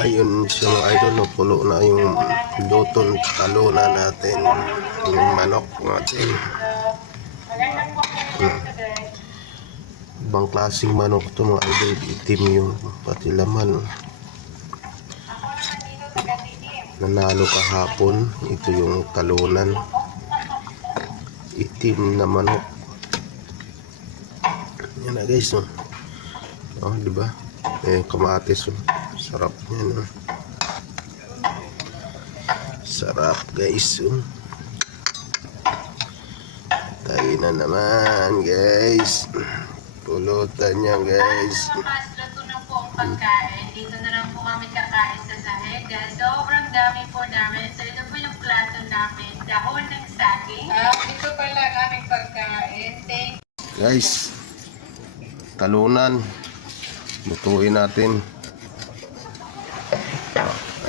Ayun siya mga idol, no, pulo na yung lutong talunan natin, yung manok natin. Ibang klaseng manok to mga idol, itim yung pati laman. Nanalo kahapon, ito yung talunan, itim na manok. Yan na guys, no? Oh, diba? Kamatis, oh. Sarap yan, oh. Sarap guys, oh. Tayo na naman guys, pulutan niya guys. Mas luto na po ang pagkain. Dito na lang po kami kakain sa sahega. Sobrang dami po namin. So ito po yung plato namin, dahon ng saging. Ito pala aming pagkain. Guys, talunan, lutuin natin.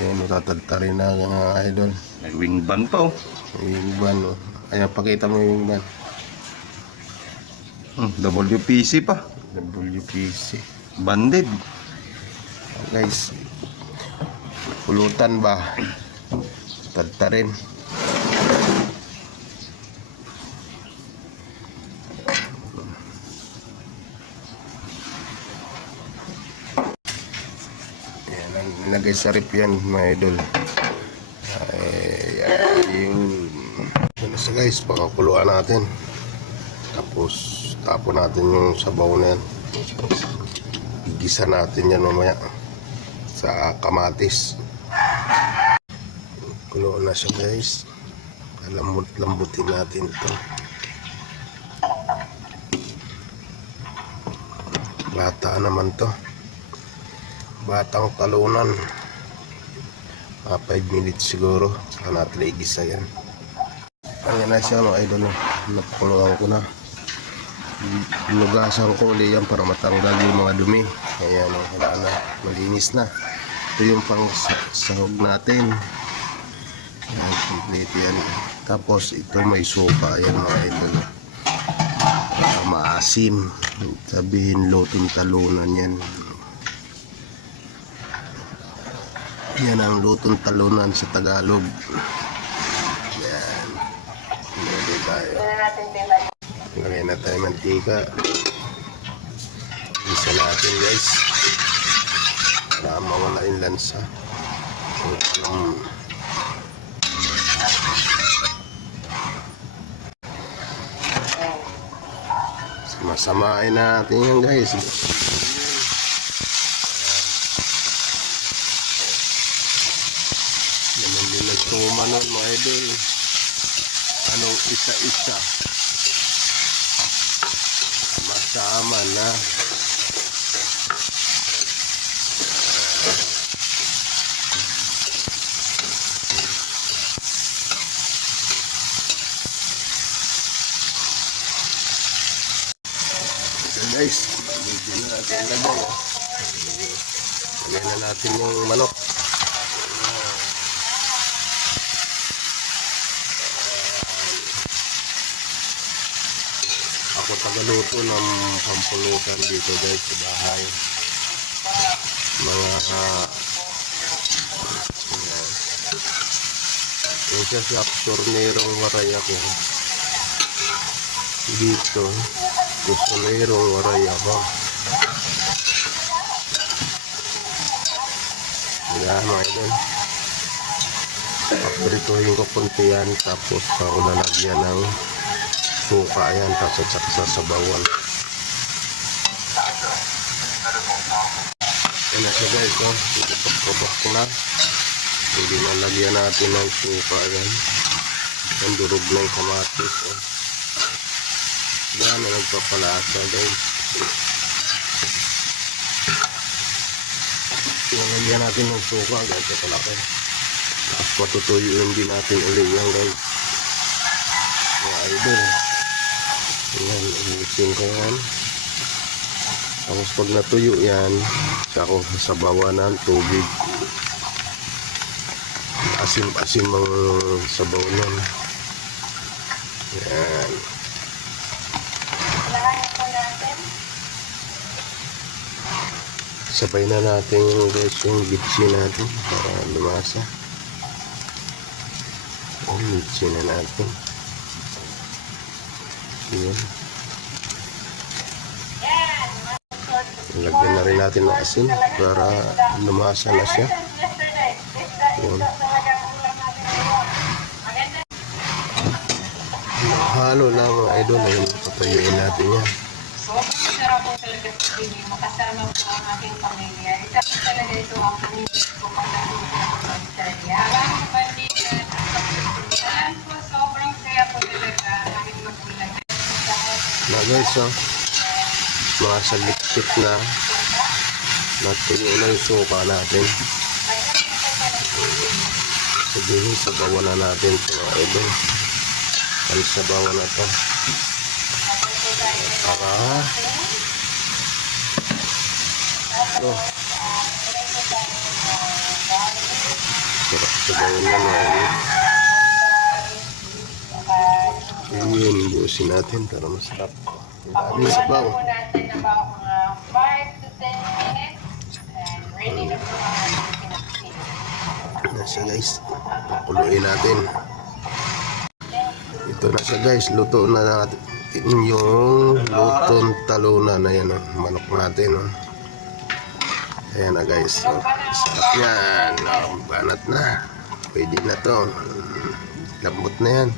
Ayan, tatadtarin na mga idol. May wing bun pa, oh. Wing bun, oh. Ayan, pakita mo yung wing bun. WPC pa. WPC. Banded. Guys, pulutan ba? Tadtarin. Nilagay sa rip yan mga idol. Yung yun na guys, pakakuluan natin, tapos tapon natin yung sabaw na yan. Igisa natin yan mamaya sa kamatis. Kuluan na siya guys, lambutin natin ito. Bata naman to, batang talunan. 5 minutes siguro, saka natin igisa yan. Ayan na siya mga idol, napakuluan ko na. Binugasan ko ulit yan para matanggal yung mga dumi. Ayan, wala na, malinis na. Ito yung pang sahog natin. Ayan, complete yan. Tapos ito may suka, ayan mga idol, maasim. Sabihin lutong talunan yan. Yan ang lutong talunan sa Tagalog. Yan. Lagay tayo. Lagay na tayo mantika. Isa natin guys, para mawala yung lansa. Masamain natin yan guys. Tumanon mga idol, anong isa-isa masama na. So guys, medyo na natin lagay. Lagay na natin yung manok. Ako tagaluto ng pampulutan dito guys sa bahay. Mga yung siya sa tornerong waray ako dito, tornerong waray ako. Yan mga idol, paprituhin ko punti yan, tapos ako lalagyan ng suka yan, tapos sa sabawan. Yan na siya guys, oh. Ipapapapap ko na. Hindi na lagyan natin ng suka yan. Ang durog na yung kamatis, oh. Yan na nagpapalasa guys. Lagyan natin ng suka guys, ito laki. Tapos patutuyuin din natin ulit yan guys, mga idol. Ayan, ulitin ko yan. Tapos pag natuyo yan, saka ko sasabawan ng tubig. Asim-asim ang sabaw yan. Yan. Sabay na natin guys yung bitsi natin para lumasa. Ang bitsi na natin. Ayan. Lagyan na rin natin ng asin para lumasa na siya. Ayan. Halo lang mga idol. Ayan, patayuin natin yan. Sobrang sarap po talaga sa piling. Makasama po ang aking pamilya. Isa po talaga ito ang pamilya ko pag natuto ako mag-study. Alam po alam po, sobrang saya po talaga ang aking magulang. Na guys, mga saliktik na natuyo na yung suka natin. Sabihin, sabawan na natin ito mga idol. Sabawan na ito. Para sabawan na natin. Yun, buusin natin para masarap. Ang daming sabaw. Po natin about 5 to 10 minutes. And ready na po ang ating pinaksin. Yan siya guys. Pakuluin natin. Ito na siya guys. Luto na natin yung lutong talunan na yan. Manok natin. Ayan na guys. Sarap yan. Banat na. Pwede na to. Lambot na yan.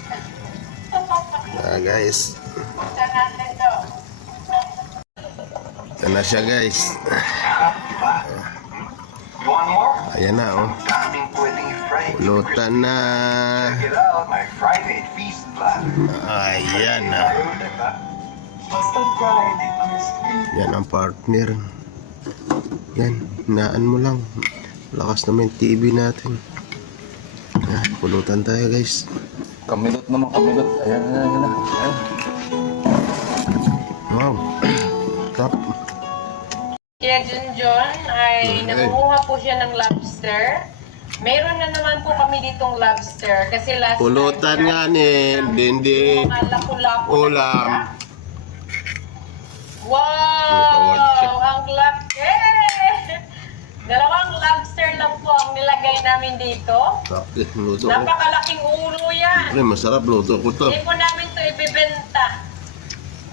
Guys. Ito na siya guys. Ayan na oh. Pulutan na. Ayan na. Yan ang partner. Yan. Hinaan mo lang. Lakas naman yung TV natin. Pulutan tayo guys. Kamilot naman, kamilot. Ayan, ayan, ayan. Ayan. Wow. Top. Kaya Junjun ay nangunguha po siya ng lobster. Meron na naman po kami ditong lobster kasi last Pulutan time, nga ni Dindi. mga lapu-lapu na Ulam. siya. Wow! Ang laki! Dalawang lobster lang po ang nilagay namin dito. Tapos luto ko. Napakalaking ulo yan. Ay, masarap luto ko to. Hindi po namin to ibibenta.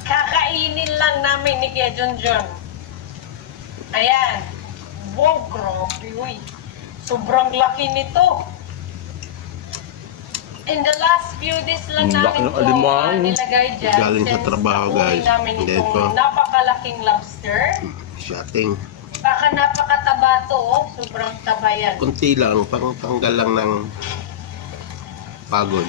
Kakainin lang namin ni Kuya Junjun. Ayan. Wow, grabe. Uy. Sobrang laki nito. In the last few days lang Ang namin laki ng po alimang. nilagay dyan. Galing sa Since trabaho, nakuha guys. namin Hindi itong ito. napakalaking lobster. Shotting. Baka napakataba to, oh. Sobrang taba yan. Kunti lang, pangtanggal lang ng pagod.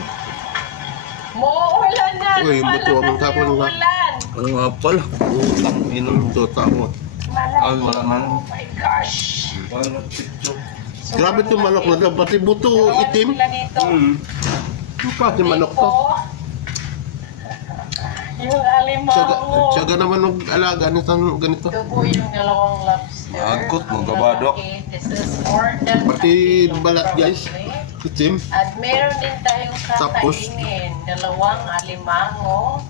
Muulan na. Uy, buto ang Malakas tapon yung na. ulan. Ano nga pala? Utang inom. Ito tao. Ay, Malakas. wala man. Oh my gosh. Wala picture. Grabe itong manok na daw. Pati buto itim. Sila dito. Yung pati manok to. Yung alimango. Tiyaga naman mag-alaga nitong ganito. Ito po yung dalawang lobster. Magot, magabadok. Okay, this is more than Pati balat guys. Itim. At meron din tayong Tapos? kakainin. Dalawang alimango.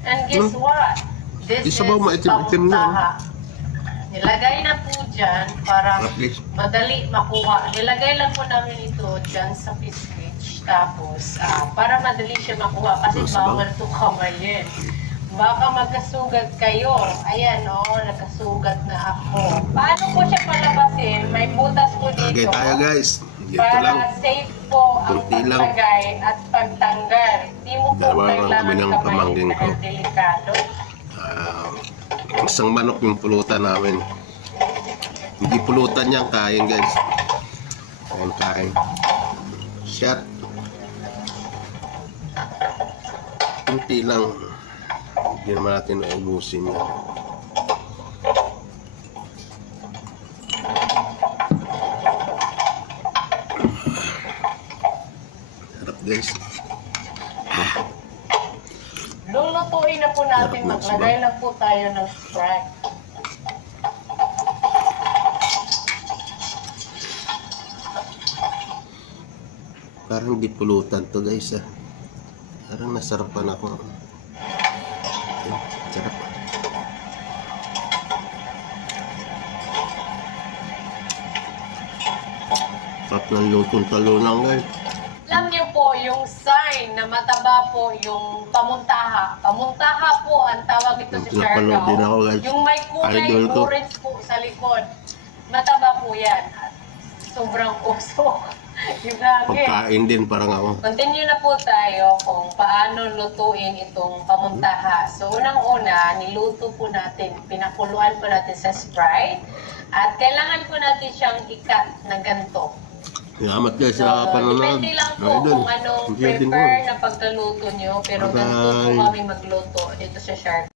And guess what? This Isabaw is maitim-itim na. pautaha. Nilagay na po dyan para At least. madali makuha. Nilagay lang po namin ito dyan sa fish cage. Tapos, para madali siya makuha kasi Sabaw. bawal ito kamayin. Baka magkasugat kayo. Ayan, nagkasugat na ako. Paano po siya palabasin? May butas po Okay dito. tayo guys. Dito lang. Para safe po ang Kunti lang. paglagay at pagtanggal. Hindi mo po Dalawa lang kailangan kami ng kamayin pamangkin ko. dahil delikado. Isang manok yung pulutan namin. Hindi pulutan yan, kain guys. Ayan, kain. Shot. Kunti lang. Hindi naman natin naubusin yan. Harap guys. Lulutuin na po natin. Sarap ng Maglagay lang po tayo ng Sprite. Parang di pulutan to guys ah. Parang nasarapan ako. Ay, sarap. Sarap ng lutong talunang guys. Alam niyo po, yung sign na mataba po yung pamuntaha. Pamuntaha po ang tawag ito sa Napanood din ako, Siargao. guys. Yung may kulay Idol ko. orange po sa likod. Mataba po yan. At sobrang usok. Yung hangin. Pagkain din parang ako. Continue na po tayo kung paano lutuin itong pamuntaha. So, unang-una, niluto po natin, pinakuluan po natin sa Sprite. At kailangan po natin siyang ikat na ganito. Salamat guys So, sa panonood. depende lang po Idol. kung anong Ang din prefer na pagkaluto nyo. Pero ganito po Bye-bye. kami magluto dito sa Shark.